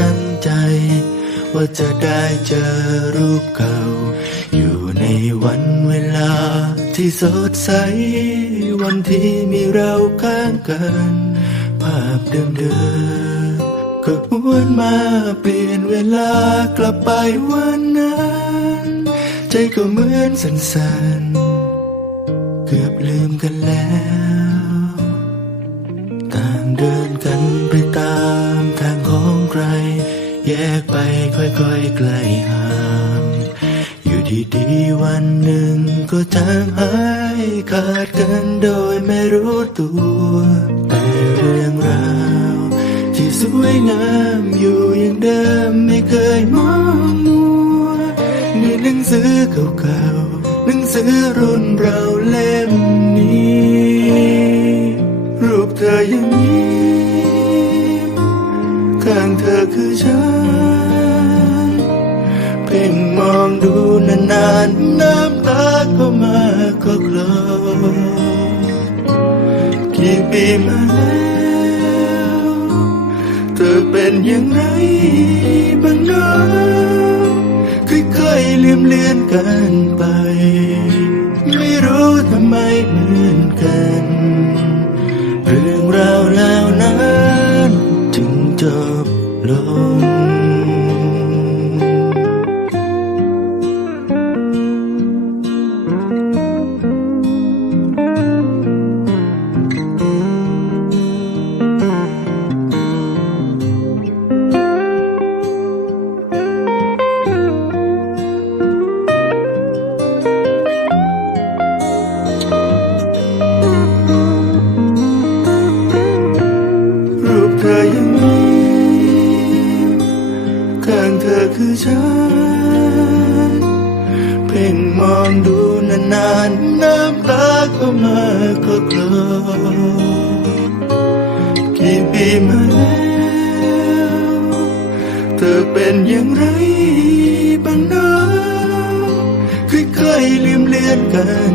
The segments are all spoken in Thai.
ตั้งใจ ว่าจะได้เจอรูปเก่า อยู่ในวันเวลาที่สดใส วันที่มีเราข้างกัน ภาพเดิมๆก็หวนมาเปลี่ยนเวลากลับไปวันนั้น ใจก็เหมือนสั่นๆ เกือบลืมกันแล้ว ต่างเดินกันไปตาม แยกไปค่อยๆไกลห่างอยู่ดีๆวันหนึ่งก็จางหายขาดกันโดยไม่รู้ตัว แต่เรื่องราวที่สวยงามอยู่อย่างเดิมไม่เคยมองมัวในหนังสือเก่าๆหนังสือรุ่นเราเล่มนี้ รูปเธอยังยิ้ ข้างเธอคือฉัน เพ่งมองดูนานๆ น้ำตาก็มาก็คลอกี่ปีมาแล้วเธอเป็นอย่างไรบ้างนะค่อยๆลืมเลือนกันไป ไม่รู้ทำไมเหมือนกันเรื่องราวแล้วนั้นจึงจบ ธอยังยิ้มข้างเธอคือฉัน เพ่งมองดูนานๆน้ำตาก็มาก็กลอกี่ปีมาแล้วเธอเป็นอย่างไรบ้างนะค่อยๆลืมเลือนกัน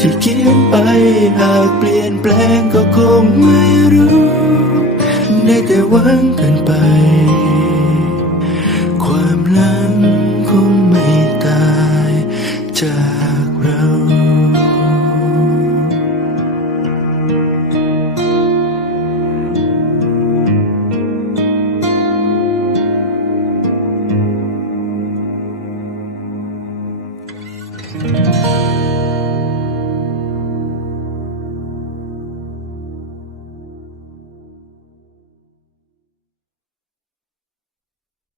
ที่เขียนไปหากเปลี่ยนแปลงก็คงไม่รู้ได้แต่หวังกันไป ความหลัง